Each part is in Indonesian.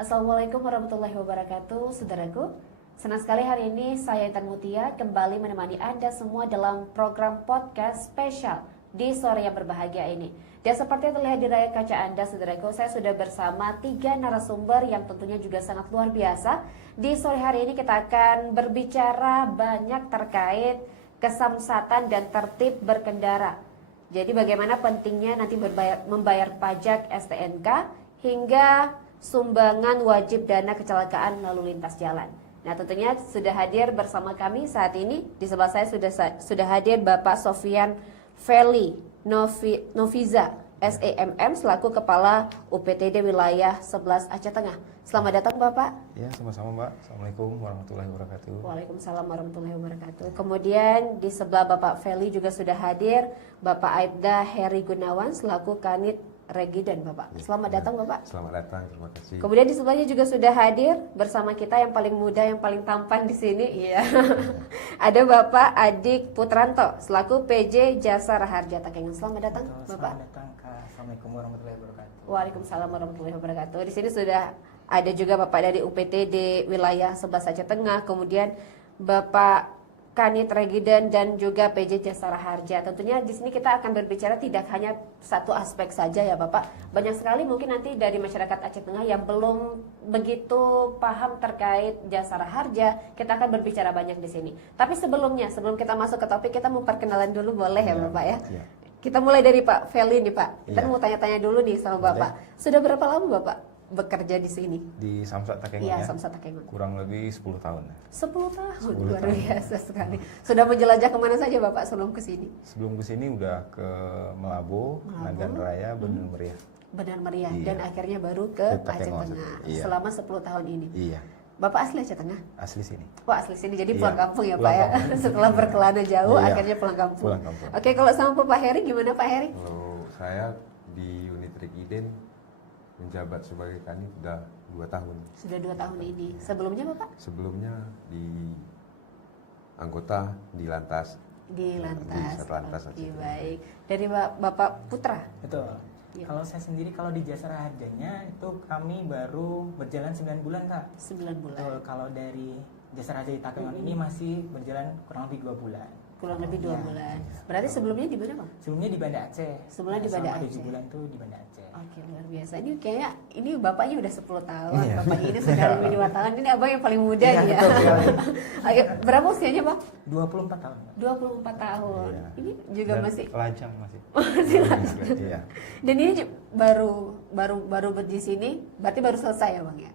Assalamualaikum warahmatullahi wabarakatuh, saudaraku. Senang sekali hari ini saya Intan Mutia kembali menemani Anda semua dalam program podcast spesial di sore yang berbahagia ini. Dan seperti yang terlihat di layar kaca Anda, saudaraku, saya sudah bersama 3 narasumber yang tentunya juga sangat luar biasa. Di sore hari ini kita akan berbicara banyak terkait kesamsatan dan tertib berkendara. Jadi bagaimana pentingnya nanti membayar pajak STNK hingga sumbangan wajib dana kecelakaan lalu lintas jalan. Nah, tentunya sudah hadir bersama kami saat ini. Di sebelah saya sudah hadir Bapak Sofian Feli Noviza SEMM selaku Kepala UPTD Wilayah 11 Aceh Tengah. Selamat datang Bapak. Ya, sama-sama Mbak. Assalamualaikum warahmatullahi wabarakatuh. Waalaikumsalam warahmatullahi wabarakatuh. Kemudian di sebelah Bapak Feli juga sudah hadir Bapak Aibda Heri Gunawan selaku Kanit Regiden Bapak. Selamat datang Bapak. Selamat datang, terima kasih. Kemudian di sebelahnya juga sudah hadir bersama kita yang paling muda, yang paling tampan di sini. Iya. Ada Bapak Adik Putranto selaku PJ Jasa Raharja Takengon. Selamat datang Bapak. Selamat datang Kak. Assalamualaikum warahmatullahi wabarakatuh. Waalaikumsalam warahmatullahi wabarakatuh. Di sini sudah ada juga Bapak dari UPTD wilayah 11 Aceh Tengah, kemudian Bapak Kanit Regiden dan juga PJ Jasa Raharja. Tentunya di sini kita akan berbicara tidak hanya satu aspek saja ya Bapak. Banyak sekali mungkin nanti dari masyarakat Aceh Tengah yang belum begitu paham terkait Jasa Raharja. Kita akan berbicara banyak di sini. Tapi sebelum kita masuk ke topik, kita mau perkenalan dulu boleh ya Bapak ya? Ya. Kita mulai dari Pak Feli nih Pak. Kita Iya. mau tanya-tanya dulu nih sama Bapak. Sudah berapa lama Bapak bekerja di sini? Di Samsat Takengon Iya, ya? Samsat Takengon. Kurang lebih 10 tahun. 10 tahun, 10 luar tahun. biasa sekali. Sudah menjelajah kemana saja Bapak sebelum ke sini? Sebelum ke sini udah ke Melabo, Nagan Raya, Bendul Meriah. Benar meriah. Iya. Dan akhirnya baru ke Ke Aceh Takengon. Tengah Iya. selama 10 tahun ini. Iya, Bapak asli Aceh Tengah? asli sini. Wah, asli sini. Jadi Iya, pulang kampung ya Pak pulang ya. kampung. Setelah berkelana jauh Iya, akhirnya pulang kampung. pulang kampung. Oke, kalau sama Pak Heri gimana Pak Heri? Kalau saya di unit Regiden menjabat sebagai kanit sudah 2 tahun. Sudah 2 tahun ini. Sebelumnya Bapak? Sebelumnya di anggota di Lantas. Di Lantas. Di Satlantas Oke, Aceh. baik. Dari Bapak Putra? Betul. Iya. Kalau saya sendiri kalau di jasa raharjanya itu kami baru berjalan 9 bulan Kak. 9 bulan. Betul. Kalau dari jasa raharja di Takengon ini masih berjalan kurang lebih 2 bulan. Kurang lebih 2 Iya. bulan. Berarti sebelumnya di mana Bang? Sebelumnya di Banda Aceh. Sebelumnya di Banda Selama Aceh. 7 bulan tuh di Banda Aceh. Oke, luar biasa. Ini kayaknya ini bapaknya udah 10 tahun, Iya. bapaknya ini sudah lebih 5 tahun. Ini abang yang paling muda Iya, nih ya. betul sekali. Oke, berapa usianya Bang? 24 tahun. 24 tahun. Iya. Ini juga Dan masih lajang masih. masih lajang. Iya. Dan ini baru di sini, berarti baru selesai ya Bang ya?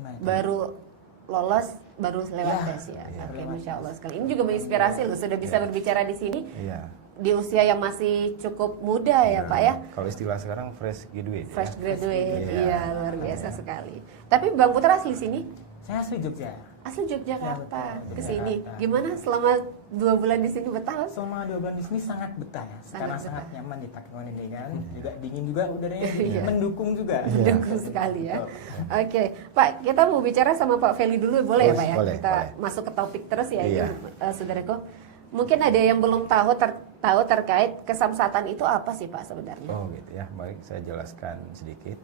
Gimana? Baru lolos, baru lewat Iya. tes ya. Iya. Oke, Masya Allah sekali. Ini juga menginspirasi loh, sudah bisa Iya. berbicara di sini Iya. di usia yang masih cukup muda ya Pak ya. Kalau istilah sekarang fresh graduate. Fresh ya. graduate, Iya. iya luar biasa sekali. Tapi Bang Putra asli sini, Saya asli Jogja. asli Yogyakarta Iya, betul. ke sini. Yogyakarta. Gimana selama 2 bulan di sini betah? Selama 2 bulan di sini sangat betah ya. Karena betah. sangat nyaman di Takengon ini kan. Juga dingin juga udaranya Iya. mendukung juga. Mendukung sekali ya. Betul. Oke, Pak, kita mau bicara sama Pak Feli dulu boleh ya Pak ya? Boleh, Kita boleh. masuk ke topik terus ya, Iya. saudaraku. Mungkin ada yang belum tahu terkait kesamsatan itu apa sih Pak sebenarnya? Oh gitu ya, baik saya jelaskan sedikit.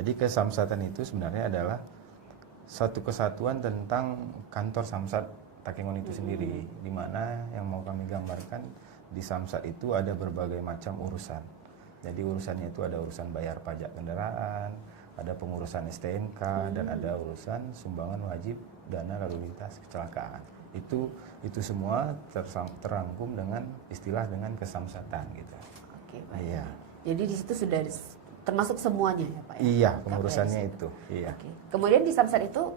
Jadi kesamsatan itu sebenarnya adalah satu kesatuan tentang kantor Samsat Takengon itu sendiri, di mana yang mau kami gambarkan di Samsat itu ada berbagai macam urusan. Jadi urusannya itu ada urusan bayar pajak kendaraan, ada pengurusan STNK, dan ada urusan sumbangan wajib dana lalu lintas kecelakaan. Itu semua terangkum dengan istilah dengan kesamsatan gitu. Oke, Pak. Iya. Jadi di situ sudah termasuk semuanya ya Pak ya? Iya, pengurusannya KPS. itu. Iya. Oke. Kemudian di Samsat itu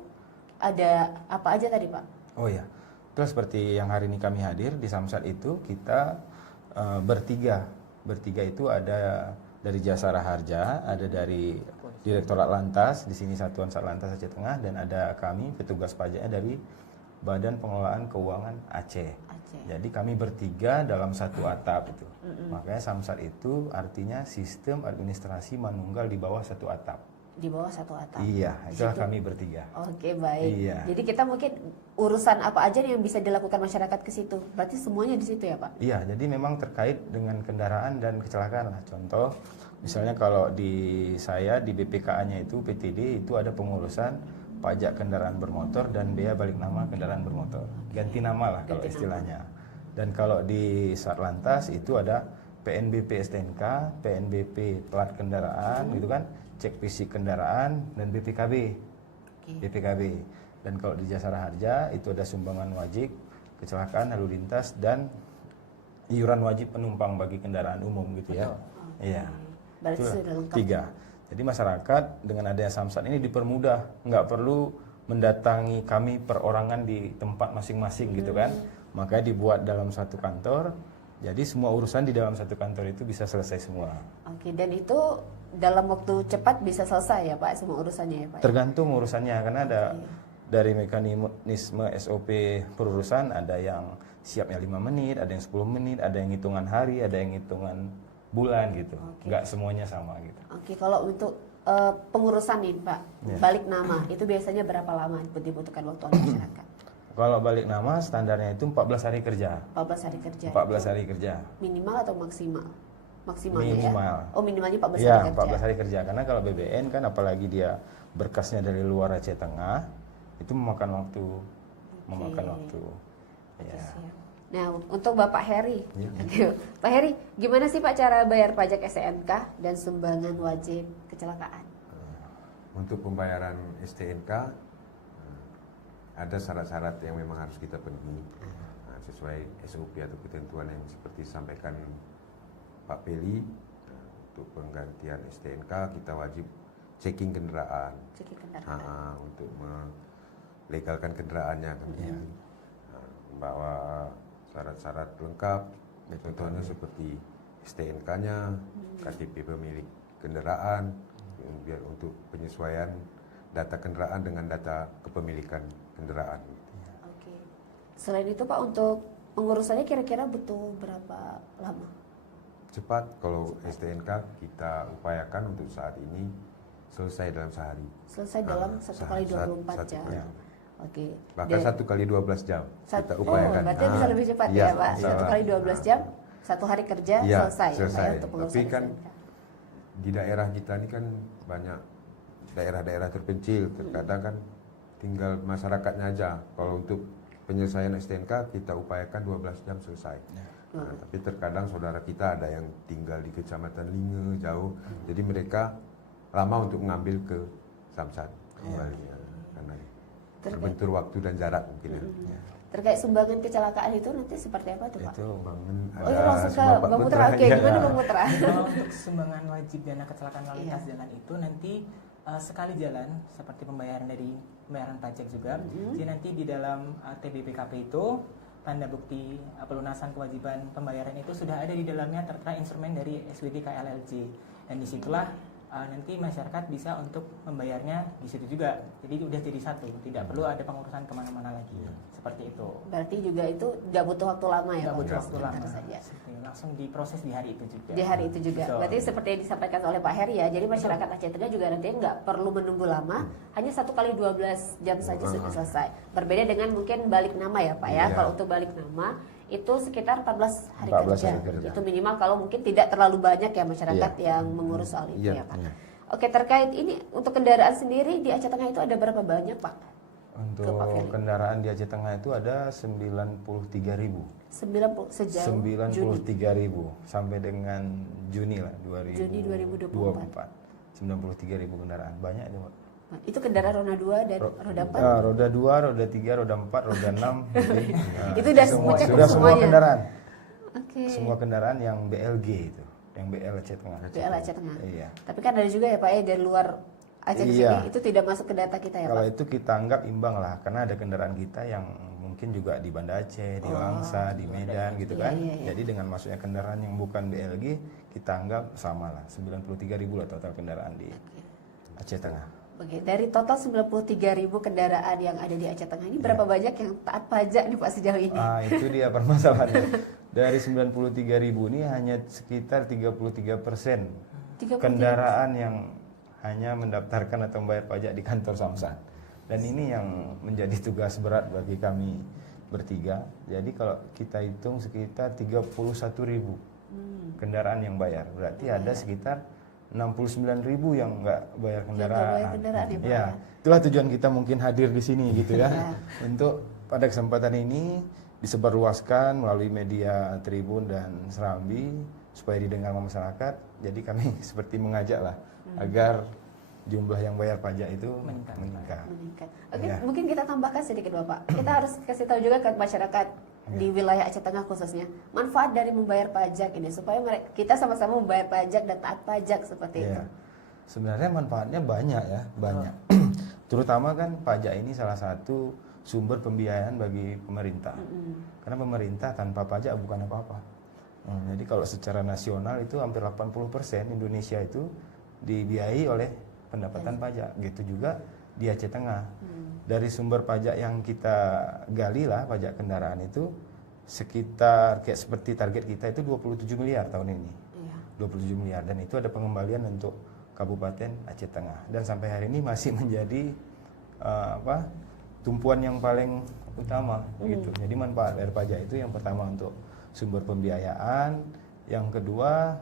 ada apa aja tadi Pak? Oh iya. Terus seperti yang hari ini kami hadir di Samsat itu kita bertiga. Bertiga itu ada dari Jasa Raharja, ada dari Direktorat Lantas, di sini Satuan Satlantas Aceh Tengah, dan ada kami petugas pajaknya dari Badan Pengelolaan Keuangan Aceh. Aceh. Jadi kami bertiga dalam satu atap itu. Makanya Samsat itu artinya sistem administrasi manunggal di bawah satu atap. Di bawah satu atap. Iya, Di itulah situ. kami bertiga. Oke, baik. Iya. Jadi kita mungkin urusan apa aja nih yang bisa dilakukan masyarakat ke situ. Berarti semuanya di situ ya, Pak? Iya, jadi memang terkait dengan kendaraan dan kecelakaan lah. Contoh, misalnya kalau di saya di BPKA-nya itu PTD itu ada pengurusan pajak kendaraan bermotor dan bea balik nama kendaraan bermotor. Ganti nama lah kalau Ganti nama. istilahnya. Dan kalau di Satlantas itu ada PNBP STNK, PNBP plat kendaraan gitu kan, cek fisik kendaraan dan BPKB. Oke. BPKB. Dan kalau di Jasara Harja itu ada sumbangan wajib, kecelakaan lalu lintas dan iuran wajib penumpang bagi kendaraan umum gitu ya. Iya. Berarti Itulah, sudah lengkap. 3. Jadi masyarakat dengan adanya Samsat ini dipermudah, nggak perlu mendatangi kami perorangan di tempat masing-masing gitu kan. Makanya dibuat dalam satu kantor. Jadi semua urusan di dalam satu kantor itu bisa selesai semua. Oke, dan itu dalam waktu cepat bisa selesai ya, Pak, semua urusannya ya, Pak? Tergantung urusannya karena ada dari mekanisme SOP perurusan ada yang siapnya 5 menit, ada yang 10 menit, ada yang hitungan hari, ada yang hitungan bulan gitu. Nggak semuanya sama gitu. Oke, kalau untuk pengurusan nih, Pak, Ya. balik nama itu biasanya berapa lama dibutuhkan waktu oleh masyarakat? Kalau balik nama standarnya itu 14 hari kerja. 14 hari kerja. 14 hari kerja. Minimal atau maksimal? Maksimalnya Minimal. ya? Oh, minimalnya 14 Iya, hari kerja. 14 hari kerja. Karena kalau BBN kan apalagi dia berkasnya dari luar Aceh Tengah, itu memakan waktu. Memakan waktu. Ya. Siap. Nah, untuk Bapak Heri, Iya. Oke, Pak Heri, gimana sih Pak cara bayar pajak STNK dan sumbangan wajib kecelakaan? Untuk pembayaran STNK ada syarat-syarat yang memang harus kita penuhi sesuai SOP atau ketentuan yang seperti disampaikan Pak Peli. Untuk penggantian STNK kita wajib checking kendaraan Ceki kendaraan. untuk melegalkan kendaraannya kan. Membawa syarat-syarat lengkap, contohnya seperti STNK-nya, KTP pemilik kendaraan, biar untuk penyesuaian data kendaraan dengan data kepemilikan kendaraan. Oke. Selain itu Pak, untuk pengurusannya kira-kira butuh berapa lama? Cepat, kalau STNK kita upayakan untuk saat ini selesai dalam sehari. Selesai dalam 1 kali 24 satu jam. kali. Oke. Bahkan Dan- 1 kali 12 jam kita Oh, upayakan. berarti bisa lebih cepat iya, ya Pak. insya 1 Allah. kali 12 jam, 1 hari kerja Iya, selesai, ya, Pak, selesai. ya, untuk pengurusan Tapi kan STNK. di daerah kita ini kan banyak daerah-daerah terpencil, terkadang kan tinggal masyarakatnya aja. Kalau untuk penyelesaian STNK kita upayakan 12 jam selesai. Nah, tapi terkadang saudara kita ada yang tinggal di Kecamatan Linge jauh, jadi mereka lama untuk mengambil ke Samsat kembali ya, karena terbentur waktu dan jarak mungkin ya. Terkait sumbangan kecelakaan itu nanti seperti apa tuh Pak? Itu Bangun Oh iya, langsung ke semua Pak Bang Putra. Oke, ya. gimana Bang Putra? Kalau untuk sumbangan wajib dana kecelakaan lalu lintas Iya. jalan itu nanti sekali jalan seperti pembayaran dari pembayaran pajak juga. Jadi nanti di dalam TBPKP itu tanda bukti pelunasan kewajiban pembayaran itu sudah ada di dalamnya tertera instrumen dari SWG KLLJ, dan disitulah nanti masyarakat bisa untuk membayarnya di situ juga. Jadi udah jadi satu, tidak perlu ada pengurusan kemana-mana lagi. Seperti itu. Berarti juga itu nggak butuh waktu lama ya Nggak Pak? butuh Untuk waktu sebentar lama saja. Seperti itu. Langsung diproses di hari itu juga. Di hari itu juga. Betul. Berarti seperti yang disampaikan oleh Pak Heri ya. Jadi masyarakat Aceh Tengah juga nantinya nggak perlu menunggu lama, hanya 1 kali 12 jam saja sudah selesai. Berbeda dengan mungkin balik nama ya Pak ya. Iya. Kalau untuk balik nama itu sekitar 14 hari 14 kerja. hari kerja. Itu minimal kalau mungkin tidak terlalu banyak ya masyarakat Iya. yang mengurus soal itu Iya, ya Pak. iya. Oke, terkait ini untuk kendaraan sendiri di Aceh Tengah itu ada berapa banyak Pak? untuk Ke Pak Firly. kendaraan di Aceh Tengah itu ada 93.000. 90 sejauh Juni. 93.000 sampai dengan Juni lah Juni 2024. 93.000 kendaraan, banyak itu Pak. Nah, itu kendaraan roda 2 dan roda 4. Roda 2, roda 3, roda 4, roda 6. Itu udah mencakup sudah semua semuanya. kendaraan. Oke. Semua kendaraan yang BLG itu, yang BL Aceh Tengah. BL Aceh Tengah. Iya. Tapi kan ada juga ya Pak ya dari luar Aceh ke Iya. sini itu tidak masuk ke data kita ya Kalau Pak. itu kita anggap imbang lah, karena ada kendaraan kita yang mungkin juga di Banda Aceh, di Langsa, di Medan gitu Iya, kan. iya, iya. Jadi dengan masuknya kendaraan yang bukan BLG, kita anggap sama lah, 93.000 lah total kendaraan di Aceh Tengah. Oke, dari total 93.000 kendaraan yang ada di Aceh Tengah ini berapa banyak yang taat pajak nih Pak sejauh ini? Itu dia permasalahannya. Dari 93.000 ini hanya sekitar 33% 33%. kendaraan yang hanya mendaftarkan atau membayar pajak di kantor Samsat. Dan ini yang menjadi tugas berat bagi kami bertiga. Jadi kalau kita hitung sekitar 31.000 kendaraan yang bayar. Berarti ada sekitar 69.000 yang nggak bayar kendaraan. Nggak bayar kendaraan ya, Pak, Ya, ya? itulah tujuan kita mungkin hadir di sini gitu ya. Ya. Untuk pada kesempatan ini disebarluaskan melalui media Tribun dan Serambi supaya didengar masyarakat. Jadi kami seperti mengajak lah agar jumlah yang bayar pajak itu meningkat. Meningkat. Oke, Ya. mungkin kita tambahkan sedikit Bapak. Kita harus kasih tahu juga ke masyarakat di wilayah Aceh Tengah khususnya manfaat dari membayar pajak ini supaya kita sama-sama membayar pajak dan taat pajak seperti itu. Ya. Sebenarnya manfaatnya banyak ya, banyak. Terutama kan pajak ini salah satu sumber pembiayaan bagi pemerintah. Karena pemerintah tanpa pajak bukan apa-apa. Jadi kalau secara nasional itu hampir 80% Indonesia itu dibiayai oleh pendapatan pajak. Gitu juga di Aceh Tengah. Dari sumber pajak yang kita gali lah, pajak kendaraan itu sekitar kayak seperti target kita itu 27 miliar tahun ini. Iya. 27 miliar dan itu ada pengembalian untuk Kabupaten Aceh Tengah dan sampai hari ini masih menjadi tumpuan yang paling utama gitu. Jadi manfaat bayar pajak itu yang pertama untuk sumber pembiayaan, yang kedua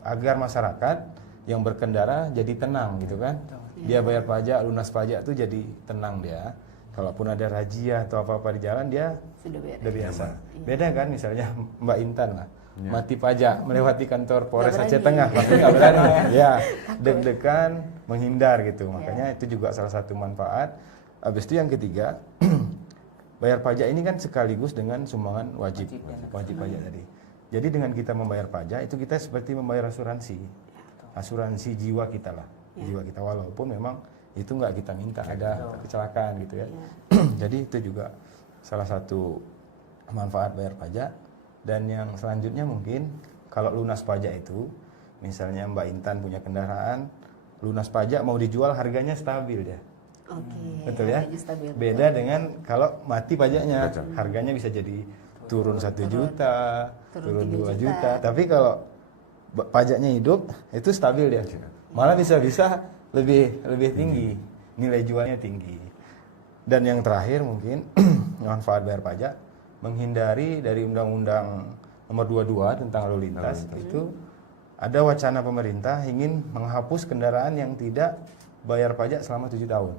agar masyarakat yang berkendara jadi tenang gitu kan. Dia bayar pajak, lunas pajak tuh jadi tenang dia. Kalaupun ada razia atau apa-apa di jalan dia Sudah beres. udah biasa. Beda kan misalnya Mbak Intan lah. Mati pajak melewati kantor Polres Nggak Aceh berani. Tengah pasti nggak berani. Ya, deg-degan menghindar gitu. Makanya itu juga salah satu manfaat. Habis itu yang ketiga, bayar pajak ini kan sekaligus dengan sumbangan wajib pajak tadi. Jadi dengan kita membayar pajak itu kita seperti membayar asuransi jiwa kita lah, jiwa kita walaupun memang itu nggak kita minta ada kecelakaan gitu ya. Jadi itu juga salah satu manfaat bayar pajak. Dan yang selanjutnya mungkin kalau lunas pajak itu, misalnya Mbak Intan punya kendaraan, lunas pajak mau dijual harganya stabil dia. Oke. Betul ya? Harganya stabil, Beda dengan kalau mati pajaknya, harganya bisa jadi turun 1 juta, turun 2 juta. Tapi kalau pajaknya hidup, itu stabil dia. Malah bisa-bisa lebih tinggi, nilai jualnya tinggi. Dan yang terakhir mungkin manfaat bayar pajak, menghindari dari Undang-Undang Nomor 22 tentang lalu lintas itu ada wacana pemerintah ingin menghapus kendaraan yang tidak bayar pajak selama 7 tahun.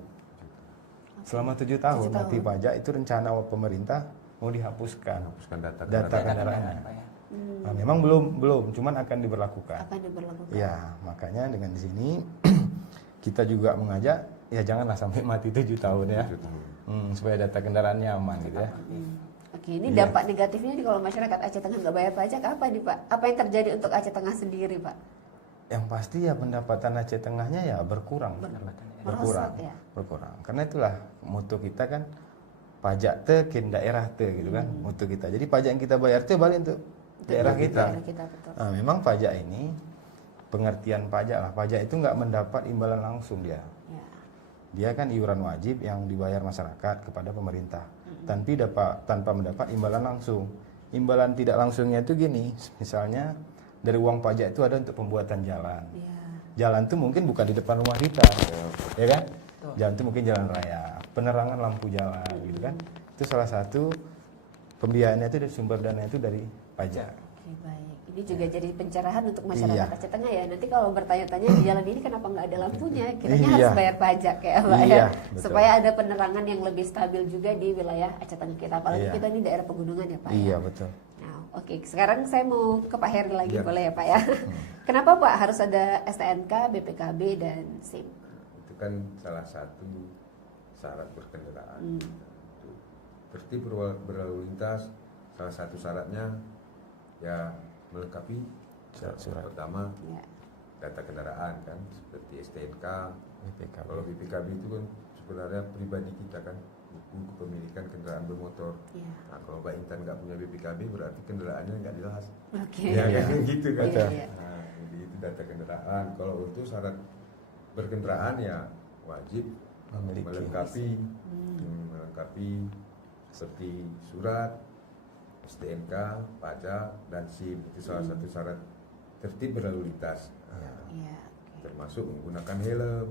Selama 7 tahun mati pajak itu rencana pemerintah mau dihapuskan data kendaraannya. Nah, memang belum, cuman akan diberlakukan. Akan diberlakukan. Ya, makanya dengan di sini kita juga mengajak ya janganlah sampai mati 7 tahun ya. Supaya data kendaraannya aman gitu ya. Oke, ini dampak negatifnya di kalau masyarakat Aceh Tengah nggak bayar pajak apa nih Pak? Apa yang terjadi untuk Aceh Tengah sendiri Pak? Yang pasti ya pendapatan Aceh Tengahnya ya berkurang. Merosot ya? Berkurang. Karena itulah mutu kita kan pajak kin daerah gitu kan mutu kita. Jadi pajak yang kita bayar balik untuk daerah kita. Betul. Nah, memang pajak ini pengertian pajak lah. Pajak itu nggak mendapat imbalan langsung dia. Ya. Dia kan iuran wajib yang dibayar masyarakat kepada pemerintah. Tanpa mendapat imbalan langsung. Imbalan tidak langsungnya itu gini, misalnya dari uang pajak itu ada untuk pembuatan jalan. Ya. Jalan itu mungkin bukan di depan rumah kita, ya kan? Jalan itu mungkin jalan raya, penerangan lampu jalan, gitu kan? Itu salah satu pembiayaannya itu dari sumber dana itu dari pajak. Oke, baik. Ini juga jadi pencerahan untuk masyarakat Aceh Tengah ya. Nanti kalau bertanya-tanya di jalan ini kenapa nggak ada lampunya? Kiranya harus bayar pajak ya Pak ya. Betul. Supaya ada penerangan yang lebih stabil juga di wilayah Aceh Tengah kita. Apalagi kita ini daerah pegunungan ya Pak ya. Iya, betul. Nah, oke. Sekarang saya mau ke Pak Heri lagi boleh ya Pak ya. Kenapa Pak harus ada STNK, BPKB dan SIM? Itu kan salah satu syarat berkendaraan. Tertib berlalu lintas, salah satu syaratnya ya melengkapi Surat. pertama Ya. data kendaraan kan seperti STNK, BPKB. kalau BPKB itu kan sebenarnya pribadi kita kan buku kepemilikan kendaraan bermotor. Ya. Nah kalau Mbak Intan nggak punya BPKB berarti kendaraannya nggak jelas. Oke. Ya kan gitu kan. Iya, iya. Nah, jadi itu data kendaraan. Kalau untuk syarat berkendaraan ya wajib Memiliki. melengkapi seperti surat, STNK, pajak, dan SIM. Itu salah satu syarat tertib berlalu lintas. Iya. termasuk menggunakan helm,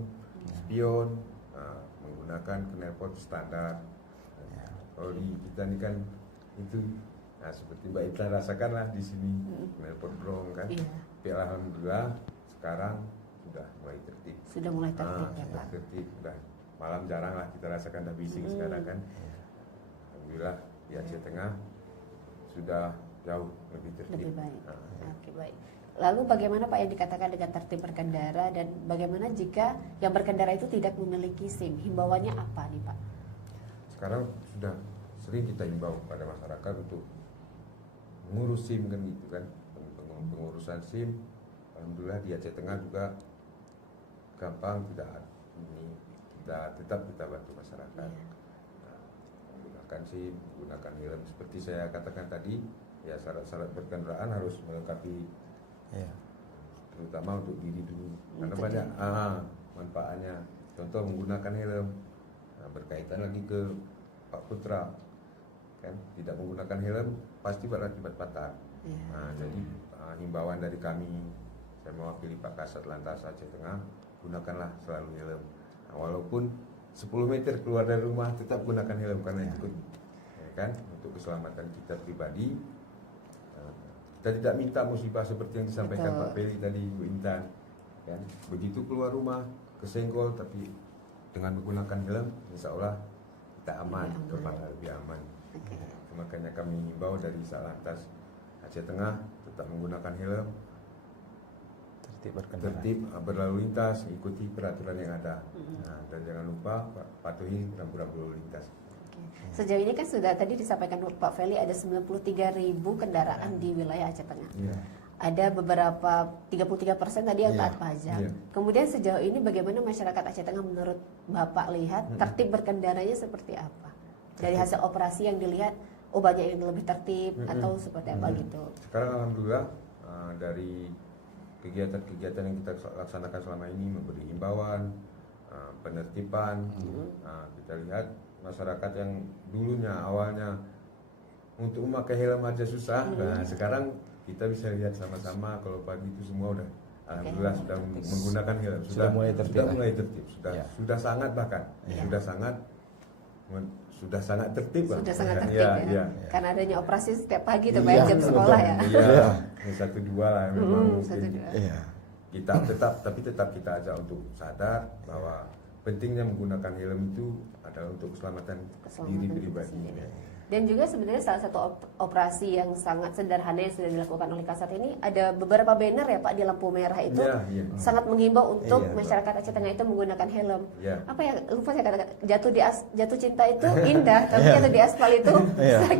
spion, menggunakan knalpot standar. Kalau di kita ini kan itu, seperti Mbak Ita rasakanlah di sini knalpot brong kan. Tapi alhamdulillah sekarang sudah mulai tertib. Sudah mulai tertib ya Sudah Pak. tertib, sudah malam jarang lah kita rasakan dah bising sekarang kan. Alhamdulillah di Aceh Tengah sudah jauh lebih tertib. Lebih baik. Oke, baik. Lalu bagaimana Pak yang dikatakan dengan tertib berkendara, dan bagaimana jika yang berkendara itu tidak memiliki SIM? Himbauannya apa nih Pak? Sekarang sudah sering kita himbau pada masyarakat untuk mengurus SIM kan gitu kan. Pengurusan SIM alhamdulillah di Aceh Tengah juga gampang, tidak tetap kita bantu masyarakat. Menggunakan SIM, menggunakan helm seperti saya katakan tadi, ya syarat-syarat berkendaraan harus melengkapi, terutama untuk diri dulu, karena banyak manfaatnya. Contoh menggunakan helm, berkaitan lagi ke Pak Putra, kan tidak menggunakan helm pasti berakibat fatal. Jadi himbauan dari kami, saya mewakili Pak Kasat Lantas Aceh Tengah, gunakanlah selalu helm. Walaupun 10 meter keluar dari rumah tetap gunakan helm, karena itu kan untuk keselamatan kita pribadi. Kita tidak minta musibah seperti yang disampaikan Pak Feli tadi, Bu Intan, kan begitu keluar rumah kesenggol, tapi dengan menggunakan helm insya Allah kita aman, lebih aman. Makanya kami himbau dari Satlantas Aceh Tengah tetap menggunakan helm, tertib berlalu lintas, ikuti peraturan yang ada, dan jangan lupa patuhi rambu-rambu lalu lintas. Sejauh ini kan sudah tadi disampaikan Pak Feli ada 93.000 kendaraan di wilayah Aceh Tengah. Ada beberapa 33% tadi yang taat pajak. Kemudian sejauh ini bagaimana masyarakat Aceh Tengah menurut Bapak lihat tertib berkendaranya seperti apa? Dari hasil operasi yang dilihat, banyak yang lebih tertib atau seperti apa gitu? Sekarang alhamdulillah dari kegiatan-kegiatan yang kita laksanakan selama ini, memberi himbauan, penertiban, kita lihat masyarakat yang dulunya awalnya untuk memakai helm aja susah, sekarang kita bisa lihat sama-sama kalau pagi itu semua udah alhamdulillah sudah menggunakan helm, sudah mulai tertib, sudah sangat bahkan sudah sangat tertib. Sudah sangat tertib ya. Karena adanya operasi setiap pagi itu banyak jam sekolah ya. Iya, 1-2 lah memang mungkin. Kita tetap kita ajak untuk sadar bahwa pentingnya menggunakan helm itu adalah untuk keselamatan diri pribadi. Dan juga sebenarnya salah satu operasi yang sangat sederhana yang sudah dilakukan oleh Kasat ini, ada beberapa banner ya Pak di lampu merah itu sangat menghimbau untuk masyarakat Aceh Tengah itu menggunakan helm. Apa ya, lupa saya katakan, jatuh cinta itu indah, tapi jatuh di aspal itu sakit,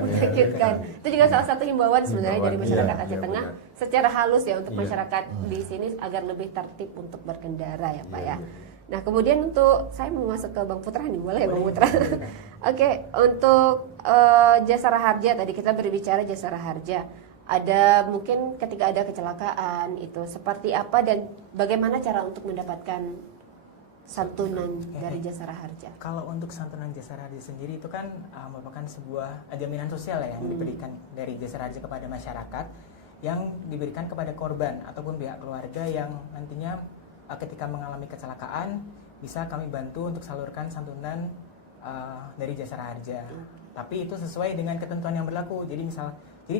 menyakitkan. Itu juga salah satu himbauan sebenarnya dari masyarakat Aceh Tengah secara halus ya untuk masyarakat di sini agar lebih tertib untuk berkendara ya Pak ya. Nah kemudian untuk, saya mau masuk ke Bang Putra nih, boleh ya Bang Putra? Oke, untuk Jasara Harja, tadi kita berbicara Jasara Harja. Ada mungkin ketika ada kecelakaan itu seperti apa dan bagaimana cara untuk mendapatkan santunan dari Jasara Harja? Kalau untuk santunan Jasara Harja sendiri itu kan merupakan sebuah jaminan sosial ya yang diberikan dari Jasara Harja kepada masyarakat, yang diberikan kepada korban ataupun pihak keluarga yang nantinya ketika mengalami kecelakaan bisa kami bantu untuk salurkan santunan dari Jasara Harja. Tapi itu sesuai dengan ketentuan yang berlaku. Jadi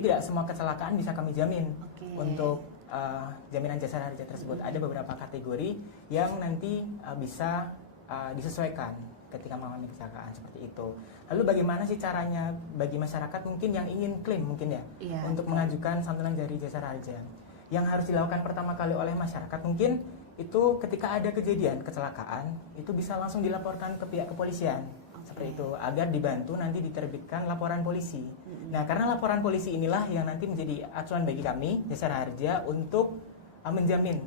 tidak semua kecelakaan bisa kami jamin untuk jaminan Jasara Harja tersebut. Ada beberapa kategori yang nanti bisa disesuaikan ketika mengalami kecelakaan seperti itu. Lalu bagaimana sih caranya bagi masyarakat mungkin yang ingin klaim mungkin untuk mengajukan santunan dari Jasara Harja? Yang harus dilakukan pertama kali oleh masyarakat mungkin itu ketika ada kejadian kecelakaan itu bisa langsung dilaporkan ke pihak kepolisian seperti itu, agar dibantu nanti diterbitkan laporan polisi. Nah karena laporan polisi inilah yang nanti menjadi acuan bagi kami Jasara Harja untuk menjamin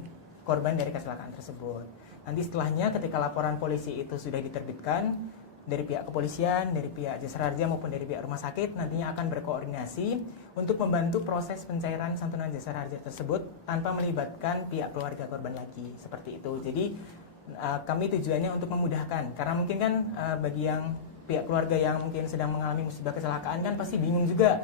korban dari kecelakaan tersebut. Nanti setelahnya ketika laporan polisi itu sudah diterbitkan dari pihak kepolisian, dari pihak Jasara Harja maupun dari pihak rumah sakit, nantinya akan berkoordinasi untuk membantu proses pencairan santunan Jasara Harja tersebut tanpa melibatkan pihak keluarga korban lagi, seperti itu. Jadi kami tujuannya untuk memudahkan, karena mungkin kan bagi yang pihak keluarga yang mungkin sedang mengalami musibah kecelakaan kan pasti bingung juga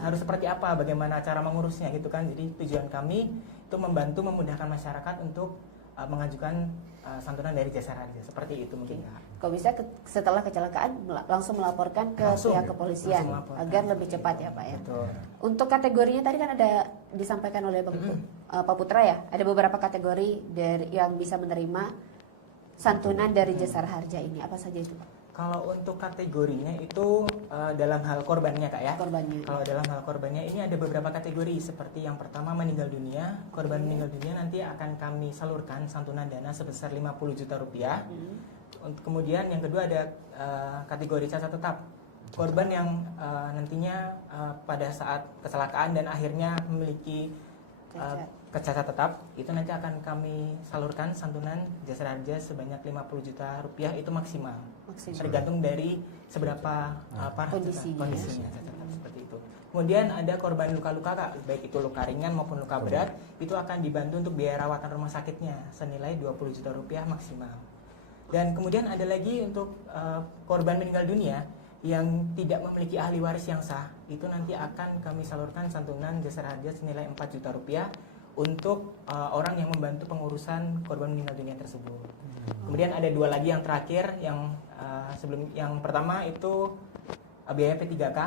harus seperti apa, bagaimana cara mengurusnya gitu kan. Jadi tujuan kami itu membantu memudahkan masyarakat untuk mengajukan santunan dari Jasara Harja, seperti itu mungkin. Kalau bisa setelah kecelakaan langsung melaporkan ke pihak kepolisian agar lebih cepat ya Pak ya. Betul. Untuk kategorinya tadi kan ada disampaikan oleh Pak Putra ya, ada beberapa kategori dari yang bisa menerima santunan dari Jasara Harja ini. Apa saja itu Pak? Kalau untuk kategorinya itu dalam hal korbannya Kak ya. Korbannya. Kalau dalam hal korbannya ini ada beberapa kategori, seperti yang pertama meninggal dunia. Korban meninggal dunia nanti akan kami salurkan santunan dana sebesar 50 juta rupiah. Kemudian yang kedua ada kategori cacat tetap. Korban yang nantinya pada saat kecelakaan dan akhirnya memiliki cacat tetap, itu nanti akan kami salurkan santunan Jasara Harja sebanyak 50 juta rupiah, itu maksimal. Tergantung dari seberapa parah kondisinya cacat tetap, seperti itu. Kemudian ada korban luka-luka Kak, baik itu luka ringan maupun luka berat, itu akan dibantu untuk biaya rawatan rumah sakitnya senilai 20 juta rupiah maksimal. Dan kemudian ada lagi untuk korban meninggal dunia yang tidak memiliki ahli waris yang sah, itu nanti akan kami salurkan santunan Jasara Harja senilai 4 juta rupiah untuk orang yang membantu pengurusan korban meninggal dunia tersebut. Kemudian ada dua lagi yang terakhir, yang sebelum yang pertama itu biaya P3K,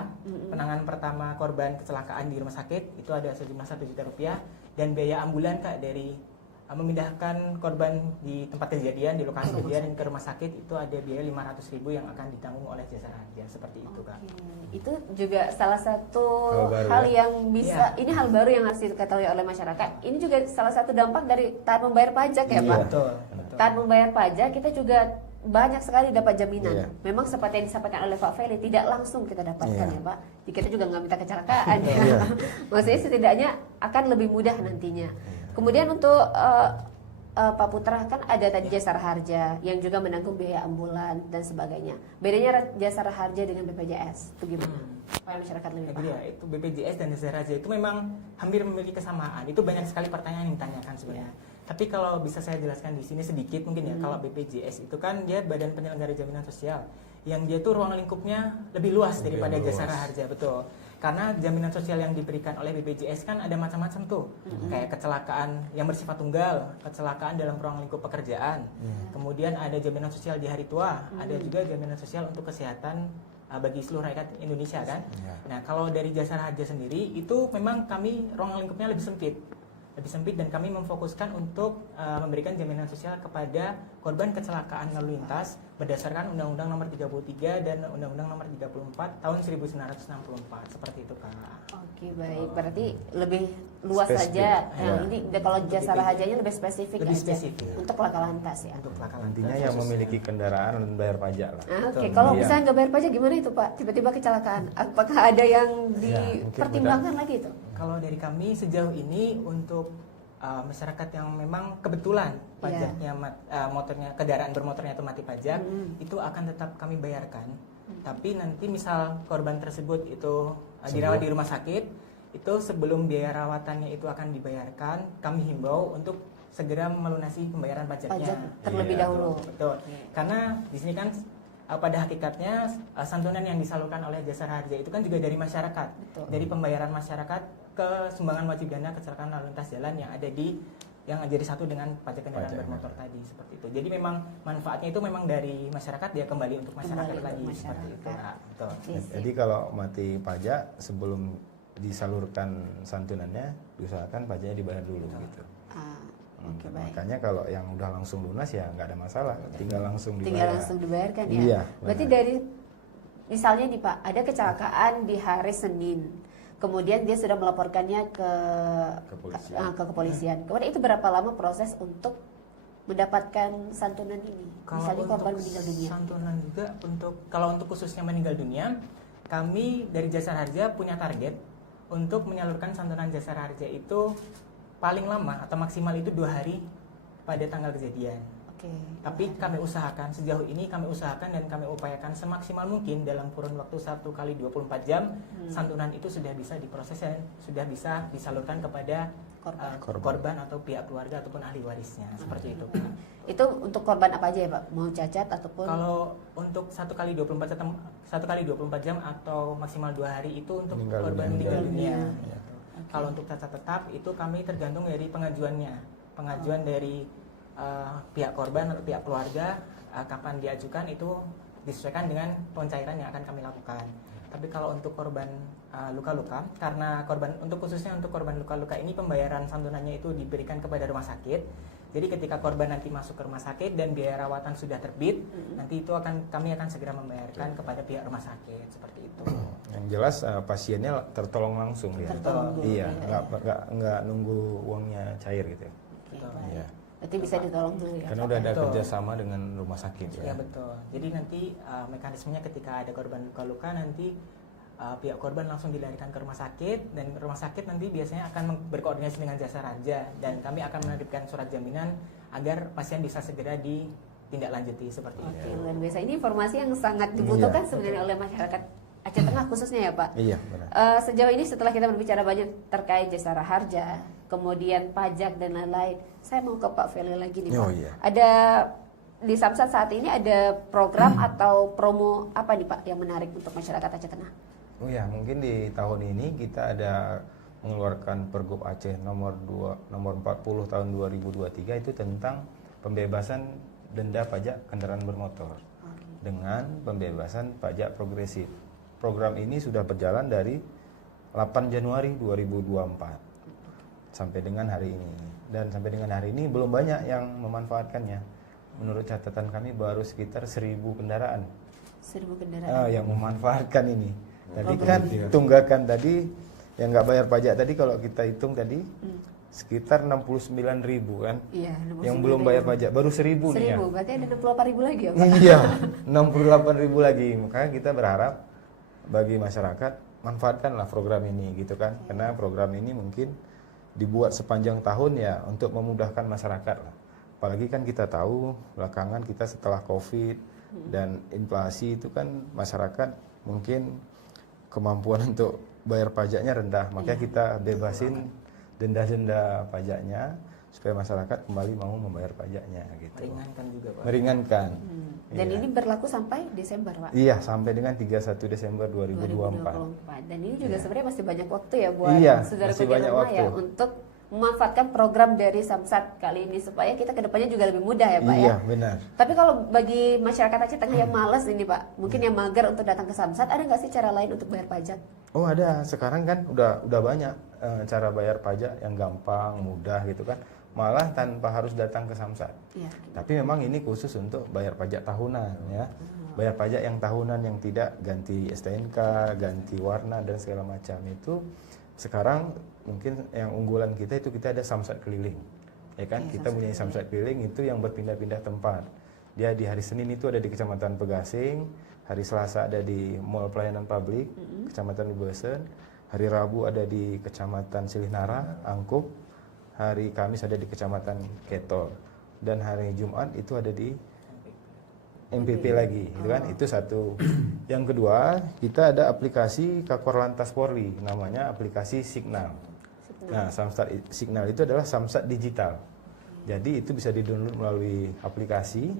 penanganan pertama korban kecelakaan di rumah sakit, itu ada sejumlah 1 juta rupiah, dan biaya ambulan Kak dari memindahkan korban di tempat kejadian, di lokasi kejadian ke rumah sakit, itu ada biaya 500.000 yang akan ditanggung oleh Jasara Harja, seperti itu Kak. Itu juga salah satu hal yang bisa, ini hal baru yang harus diketahui oleh masyarakat. Ini juga salah satu dampak dari taat membayar pajak ya Pak. Betul. Taat membayar pajak kita juga banyak sekali dapat jaminan. Memang seperti yang disampaikan oleh Pak Feli, tidak langsung kita dapatkan ya Pak. Kita juga nggak minta kecelakaan ya. Maksudnya setidaknya akan lebih mudah nantinya. Kemudian untuk Pak Putra kan ada tadi Jasara Harja yang juga menanggung biaya ambulan dan sebagainya. Bedanya Jasara Harja dengan BPJS itu gimana? Supaya masyarakat lebih paham. Ya, itu BPJS dan Jasara Harja itu memang hampir memiliki kesamaan. Itu banyak sekali pertanyaan yang ditanyakan sebenarnya. Tapi kalau bisa saya jelaskan di sini sedikit mungkin ya, kalau BPJS itu kan dia Badan Penyelenggara Jaminan Sosial, yang dia tuh ruang lingkupnya lebih luas daripada Jasara Harja, betul. Karena jaminan sosial yang diberikan oleh BPJS kan ada macam-macam tuh, kayak kecelakaan yang bersifat tunggal, kecelakaan dalam ruang lingkup pekerjaan, kemudian ada jaminan sosial di hari tua, ada juga jaminan sosial untuk kesehatan bagi seluruh rakyat Indonesia kan. Nah kalau dari Jasara Harja sendiri itu memang kami ruang lingkupnya lebih sempit dan kami memfokuskan untuk memberikan jaminan sosial kepada korban kecelakaan lalu lintas berdasarkan Undang-Undang Nomor 33 dan Undang-Undang Nomor 34 tahun 1964, seperti itu Kak. Oke baik, berarti lebih luas saja. Nah, ini kalau Jasara Harjanya lebih spesifik untuk laka lantas ya. Untuk laka Nantinya lantas yang memiliki kendaraan dan bayar pajak lah. Oke, kalau misalnya nggak bayar pajak gimana itu Pak? Tiba-tiba kecelakaan, apakah ada yang dipertimbangkan lagi itu? Kalau dari kami sejauh ini untuk masyarakat yang memang kebetulan pajaknya motornya, kendaraan bermotornya itu mati pajak, itu akan tetap kami bayarkan. Tapi nanti misal korban tersebut itu dirawat di rumah sakit, itu sebelum biaya rawatannya itu akan dibayarkan, kami himbau untuk segera melunasi pembayaran pajaknya terlebih dahulu. Betul. Karena di sini kan pada hakikatnya santunan yang disalurkan oleh Jasara Harja itu kan juga dari masyarakat, dari pembayaran masyarakat ke sumbangan wajib dana kecelakaan lalu lintas jalan yang ada di yang jadi satu dengan pajak kendaraan bermotor tadi, seperti itu. Jadi memang manfaatnya itu memang dari masyarakat, dia kembali untuk masyarakat lagi, seperti itu. Nah, betul. Jadi kalau mati pajak sebelum disalurkan santunannya diusahakan pajaknya dibayar dulu gitu. Makanya kalau yang udah langsung lunas ya nggak ada masalah, tinggal langsung dibayarkan ya. Iya, berarti dari misalnya nih Pak, ada kecelakaan di hari Senin, kemudian dia sudah melaporkannya ke kepolisian. Kemudian itu berapa lama proses untuk mendapatkan santunan ini? Misalnya korban meninggal dunia. Santunan juga kalau untuk khususnya meninggal dunia, kami dari Jasara Harja punya target untuk menyalurkan santunan Jasara Harja itu paling lama atau maksimal itu 2 hari pada tanggal kejadian. Oke. Tapi kami usahakan, sejauh ini kami usahakan dan kami upayakan semaksimal mungkin dalam kurun waktu 1 kali 24 jam santunan itu sudah bisa diproses dan sudah bisa disalurkan kepada korban atau pihak keluarga ataupun ahli warisnya, seperti itu. Itu untuk korban apa aja ya Pak? Mau cacat ataupun? Kalau untuk 1 kali 24 jam atau maksimal 2 hari itu untuk Meninggal korban dunia. meninggal dunia. Ya. Kalau untuk cacat tetap itu kami tergantung dari pengajuannya. Pengajuan dari pihak korban atau pihak keluarga kapan diajukan itu disesuaikan dengan pencairan yang akan kami lakukan. Tapi kalau untuk korban luka-luka, karena khususnya untuk korban luka-luka ini pembayaran santunannya itu diberikan kepada rumah sakit. Jadi ketika korban nanti masuk ke rumah sakit dan biaya rawatan sudah terbit, nanti itu kami akan segera membayarkan kepada pihak rumah sakit, seperti itu. Yang jelas pasiennya tertolong langsung ya. Tertolong dulu, Iya, ya. nggak nunggu uangnya cair gitu. Oke, Betul. baik. Iya. Berarti bisa ditolong dulu ya. Karena udah ada Betul. kerjasama dengan rumah sakit Ya betul. Jadi nanti mekanismenya ketika ada korban luka-luka nanti pihak korban langsung dilarikan ke rumah sakit dan rumah sakit nanti biasanya akan berkoordinasi dengan jasa raja dan kami akan menerbitkan surat jaminan agar pasien bisa segera ditindaklanjuti seperti Oke, itu. luar biasa. Ini informasi yang sangat dibutuhkan Iya. sebenarnya oleh masyarakat Aceh Tengah khususnya ya Pak. Iya, benar. Sejauh ini setelah kita berbicara banyak terkait jasa harja, kemudian pajak dan lain-lain, saya mau ke Pak Feli lagi nih Pak. Oh, iya. Ada di Samsat saat ini ada program atau promo apa nih Pak yang menarik untuk masyarakat Aceh Tengah? Oh ya, mungkin di tahun ini kita ada mengeluarkan Pergub Aceh nomor 40 tahun 2023 itu tentang pembebasan denda pajak kendaraan bermotor dengan pembebasan pajak progresif. Program ini sudah berjalan dari 8 Januari 2024 sampai dengan hari ini. Dan sampai dengan hari ini belum banyak yang memanfaatkannya. Menurut catatan kami baru sekitar 1.000 kendaraan 1.000 kendaraan. yang memanfaatkan ini. Jadi kan tunggakan tadi yang nggak bayar pajak tadi kalau kita hitung tadi sekitar 69.000 kan. Iya, Yang belum bayar pajak baru 1.000 nih ya. 1.000, berarti ada 68.000 lagi ya Pak? Iya, 68.000 lagi. Makanya kita berharap bagi masyarakat manfaatkanlah program ini gitu kan. Karena program ini mungkin dibuat sepanjang tahun ya untuk memudahkan masyarakat lah. Apalagi kan kita tahu belakangan kita setelah Covid dan inflasi itu kan masyarakat mungkin kemampuan untuk bayar pajaknya rendah. Makanya kita bebasin denda-denda pajaknya supaya masyarakat kembali mau membayar pajaknya gitu. Meringankan juga Pak. Meringankan. Dan Iya. ini berlaku sampai Desember Pak? Iya, sampai dengan 31 Desember 2024. 2024. Dan ini juga Iya. sebenarnya masih banyak waktu ya buat Iya, saudaraku masih di banyak rumah ya waktu. untuk memanfaatkan program dari Samsat kali ini supaya kita kedepannya juga lebih mudah ya Pak Iya, ya. benar. Tapi kalau bagi masyarakat Aceh Tengah yang malas ini Pak, mungkin yang mager untuk datang ke Samsat, ada nggak sih cara lain untuk bayar pajak? Oh, ada. Sekarang kan udah banyak cara bayar pajak yang gampang, mudah gitu kan. Malah tanpa harus datang ke Samsat. Iya. Tapi memang ini khusus untuk bayar pajak tahunan ya. Bayar pajak yang tahunan yang tidak ganti STNK, ganti warna dan segala macam itu sekarang mungkin yang unggulan kita itu kita ada Samsat keliling. Ya kan? Iya, Kita punya Samsat keliling itu yang berpindah-pindah tempat. Dia di hari Senin itu ada di Kecamatan Pegasing, hari Selasa ada di Mall Pelayanan Publik, Kecamatan Libesen, hari Rabu ada di Kecamatan Silihnara, Angkup, hari Kamis ada di Kecamatan Ketol, dan hari Jumat itu ada di MPP lagi, gitu kan? Itu satu. Yang kedua, kita ada aplikasi Kakor Lantas Polri, namanya aplikasi Signal. Nah, Samsat Signal itu adalah Samsat digital. Jadi itu bisa di-download melalui aplikasi,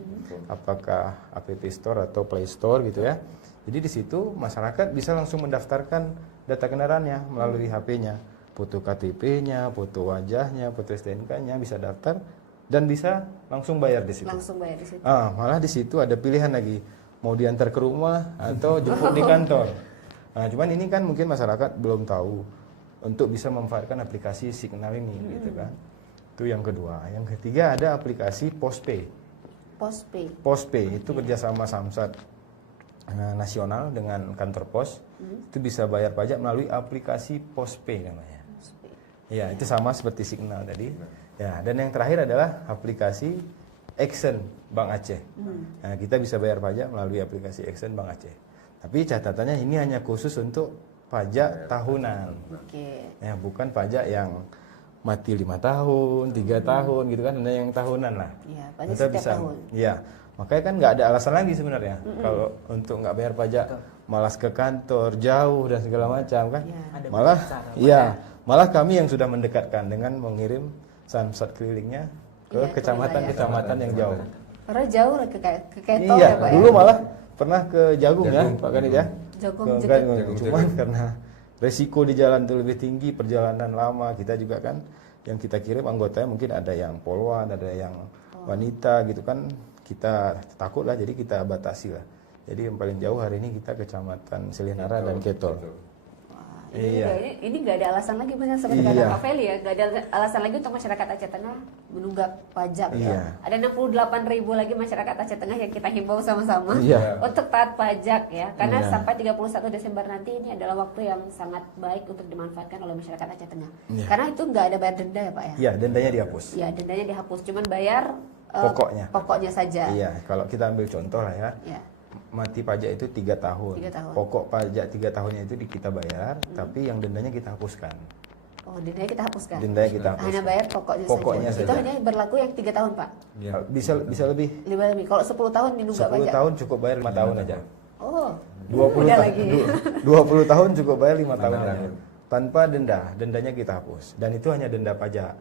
apakah App Store atau Play Store gitu ya. Jadi di situ masyarakat bisa langsung mendaftarkan data kendaraannya melalui HP-nya, foto KTP-nya, foto wajahnya, foto STNK-nya bisa daftar dan bisa langsung bayar di situ. Langsung bayar di situ. Malah di situ ada pilihan lagi, mau diantar ke rumah atau jemput di kantor. Nah, cuman ini kan mungkin masyarakat belum tahu untuk bisa memanfaatkan aplikasi Signal ini gitu kan. Itu yang kedua. Yang ketiga ada aplikasi Postpay. Postpay. Postpay itu kerjasama Samsat nasional dengan kantor pos. Itu bisa bayar pajak melalui aplikasi Postpay namanya. Ya, itu sama seperti Signal tadi. Ya, dan yang terakhir adalah aplikasi Action Bank Aceh. Nah, kita bisa bayar pajak melalui aplikasi Action Bank Aceh. Tapi catatannya ini hanya khusus untuk pajak tahunan. Oke. Ya, bukan pajak yang mati 5 tahun, 3 tahun gitu kan, ada yang tahunan lah. Iya, pajak Kita setiap bisa, tahun. ya. Makanya kan nggak ada alasan lagi sebenarnya kalau untuk nggak bayar pajak, malas ke kantor jauh dan segala macam kan. Iya. Ada Malah, cara. iya, malah kami yang sudah mendekatkan dengan mengirim samsat kelilingnya ke Iya, ke kecamatan-kecamatan yang jauh. Karena jauh ke Ketol Iya, ya Pak dulu ya. malah pernah ke Jagung ya, Jagung. Pak Kanit ya. Jagung, Ke- Jagung. kan, cuman karena resiko di jalan itu lebih tinggi, perjalanan lama, kita juga kan yang kita kirim anggotanya mungkin ada yang poluan, ada yang wanita gitu kan, kita takut lah, jadi kita batasi lah. Jadi yang paling jauh hari ini kita kecamatan Selinara dan Ketol. Wah, Iya. ini nggak ada alasan lagi benar seperti Iya. kata Pak Feli ya, nggak ada alasan lagi untuk masyarakat Aceh Tengah menunggak pajak. Iya. Ya. Ada 68.000 lagi masyarakat Aceh Tengah yang kita himbau sama-sama Iya. untuk taat pajak ya, karena Iya. sampai 31 Desember nanti ini adalah waktu yang sangat baik untuk dimanfaatkan oleh masyarakat Aceh Tengah. Iya. Karena itu nggak ada bayar denda ya Pak ya. Iya, dendanya dihapus. Ya, dendanya dihapus, cuman bayar Pokoknya. saja. Iya, kalau kita ambil contoh lah ya. Ya. Mati pajak itu 3 tahun. 3 tahun. Pokok pajak 3 tahunnya itu kita bayar, tapi yang dendanya kita hapuskan. Oh, dendanya kita hapuskan. Dendanya kita hapuskan. Hanya bayar pokoknya saja. Itu saja. hanya berlaku yang 3 tahun Pak. Ya. Bisa lebih. Lebih. Kalau 10 tahun dinunggak 10 pajak. tahun cukup bayar 5 tahun aja. Oh, 20 udah ta- lagi. 20 tahun cukup bayar 5 tahun tahun. aja. Tanpa denda, dendanya kita hapus. Dan itu hanya denda pajak.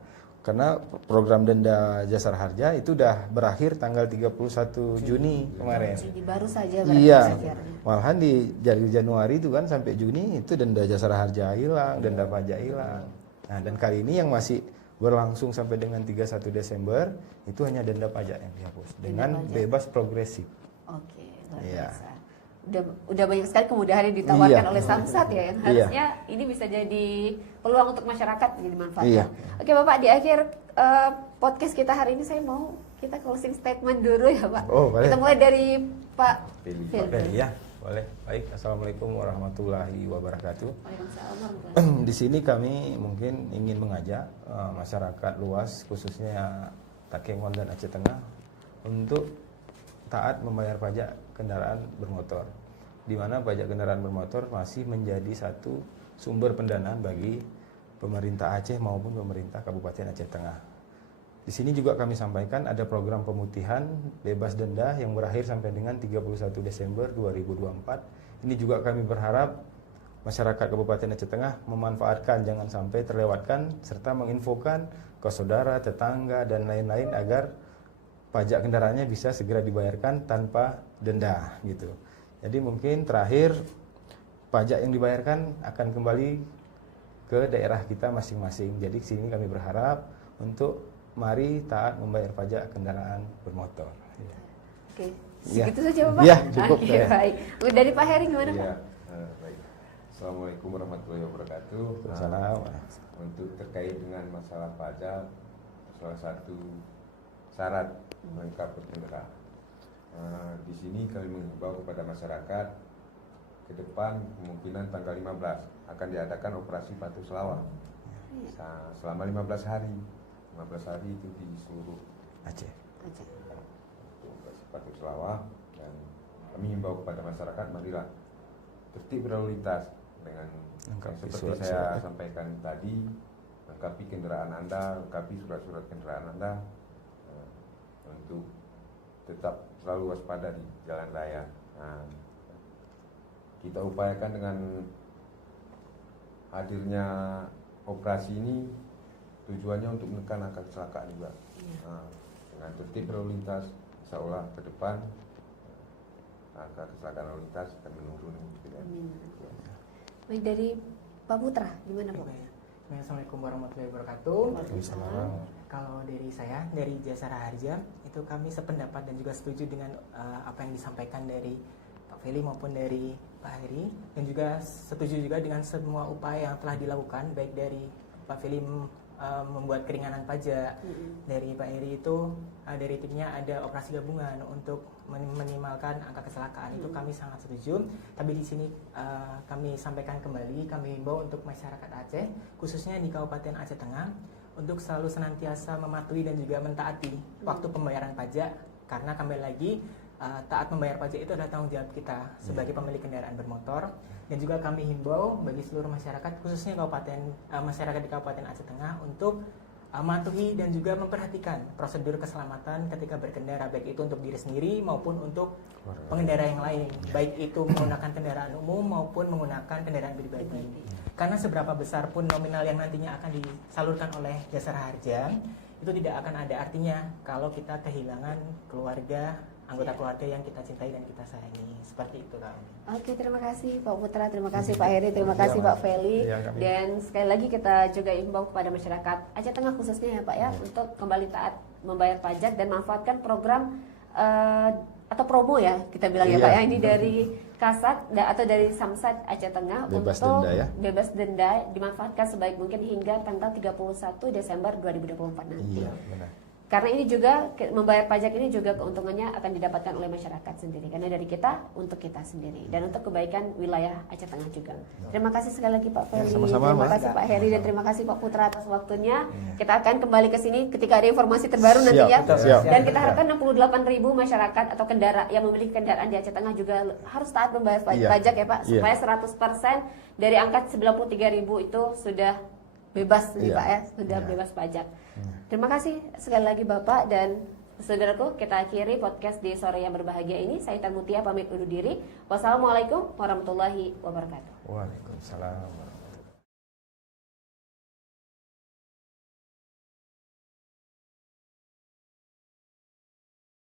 Karena program denda Jasara Harja itu udah berakhir tanggal 31 Juni kemarin. Jadi baru saja berarti Iya, akhirnya. malahan dari Januari itu kan sampai Juni itu denda Jasara Harja hilang, denda pajak hilang. Nah, dan kali ini yang masih berlangsung sampai dengan 31 Desember itu hanya denda pajak yang dihapus dengan pajak. bebas progresif. Oke, luar Iya. biasa. Udah banyak sekali kemudahan yang ditawarkan Iya. oleh Samsat ya, yang Iya. harusnya ini bisa jadi peluang untuk masyarakat jadi dimanfaatkan. Iya. Oke Bapak, di akhir podcast kita hari ini saya mau kita closing statement dulu ya Pak. Oh, boleh. Kita mulai dari Pak Feli. Feli. Oke, ya, boleh. Baik, assalamualaikum warahmatullahi wabarakatuh. Waalaikumsalam warahmatullahi Di sini kami mungkin ingin mengajak masyarakat luas, khususnya Takengon dan Aceh Tengah, untuk taat membayar pajak kendaraan bermotor, di mana pajak kendaraan bermotor masih menjadi satu sumber pendanaan bagi pemerintah Aceh maupun pemerintah Kabupaten Aceh Tengah. Di sini juga kami sampaikan ada program pemutihan bebas denda yang berakhir sampai dengan 31 Desember 2024. Ini juga kami berharap masyarakat Kabupaten Aceh Tengah memanfaatkan, jangan sampai terlewatkan, serta menginfokan ke saudara, tetangga, dan lain-lain agar pajak kendaraannya bisa segera dibayarkan tanpa denda gitu. Jadi mungkin terakhir pajak yang dibayarkan akan kembali ke daerah kita masing-masing. Jadi sini kami berharap untuk mari taat membayar pajak kendaraan bermotor. Ya. Oke, Iya. segitu saja Bapak. Iya, cukup, Oke, ya. baik. Dari Pak Heri gimana Pak? Iya, baik. Assalamualaikum warahmatullahi wabarakatuh. Salam. Untuk terkait dengan masalah pajak, salah satu syarat melengkapi kendaraan. Di sini kami mengimbau kepada masyarakat ke depan kemungkinan tanggal 15 akan diadakan operasi patuh selawat selama 15 hari. 15 hari itu di seluruh Aceh. Aceh. operasi patuh selawat, dan kami himbau kepada masyarakat marilah tertib berlalu lintas dengan Lengkapi seperti surat-surat, saya ya. sampaikan tadi, lengkapi kendaraan Anda, lengkapi surat-surat kendaraan Anda untuk tetap selalu waspada di jalan raya. Nah, kita upayakan dengan hadirnya operasi ini tujuannya untuk menekan angka kecelakaan juga. Nah, dengan tertib berlalu lintas, insya Allah ke depan angka kecelakaan lalu lintas akan menurun. Amin. Baik, dari Pak Putra gimana Pak? Oke. Assalamualaikum warahmatullahi wabarakatuh. Waalaikumsalam. Kalau dari saya, dari Jasara Harja, itu kami sependapat dan juga setuju dengan apa yang disampaikan dari Pak Feli maupun dari Pak Heri, dan juga setuju juga dengan semua upaya yang telah dilakukan, baik dari Pak Feli membuat keringanan pajak, dari Pak Heri itu dari timnya ada operasi gabungan untuk minimalkan angka kecelakaan. Itu kami sangat setuju. Tapi di sini kami sampaikan kembali, kami himbau untuk masyarakat Aceh, khususnya di Kabupaten Aceh Tengah, untuk selalu senantiasa mematuhi dan juga mentaati waktu pembayaran pajak, karena kembali lagi taat membayar pajak itu adalah tanggung jawab kita sebagai pemilik kendaraan bermotor. Dan juga kami himbau bagi seluruh masyarakat, khususnya masyarakat di Kabupaten Aceh Tengah, untuk mematuhi dan juga memperhatikan prosedur keselamatan ketika berkendara, baik itu untuk diri sendiri maupun untuk pengendara yang lain, baik itu menggunakan kendaraan umum maupun menggunakan kendaraan pribadi. Karena seberapa besar pun nominal yang nantinya akan disalurkan oleh Jasara Harja, itu tidak akan ada artinya kalau kita kehilangan keluarga, anggota keluarga yang kita cintai dan kita sayangi. Seperti itu kami. Oke, terima kasih Pak Putra, terima kasih Pak Heri, terima kasih Pak Feli. Dan sekali lagi kita juga imbau kepada masyarakat Aceh Tengah khususnya ya Pak ya, untuk kembali taat membayar pajak dan manfaatkan program atau promo ya kita bilang ya Pak ya, ini dari Kasat atau dari Samsat Aceh Tengah Bebas untuk denda ya. bebas denda, dimanfaatkan sebaik mungkin hingga tanggal 31 Desember 2024 nanti. Iya, benar. Karena ini juga membayar pajak ini juga keuntungannya akan didapatkan oleh masyarakat sendiri, karena dari kita untuk kita sendiri dan untuk kebaikan wilayah Aceh Tengah juga. Terima kasih sekali lagi Pak Feli, sama-sama, terima Mas. kasih Pak Heri, dan terima kasih Pak Putra atas waktunya. Kita akan kembali ke sini ketika ada informasi terbaru nanti ya. Siap. Dan kita harapkan 68.000 masyarakat atau yang memiliki kendaraan di Aceh Tengah juga harus taat membayar pajak ya Pak, supaya 100% dari angka 93.000 itu sudah bebas nih Pak ya, sudah bebas pajak. Terima kasih sekali lagi Bapak dan saudaraku, kita akhiri podcast di sore yang berbahagia ini. Saya Tan Mutia pamit undur diri. Wassalamualaikum warahmatullahi wabarakatuh. Waalaikumsalam.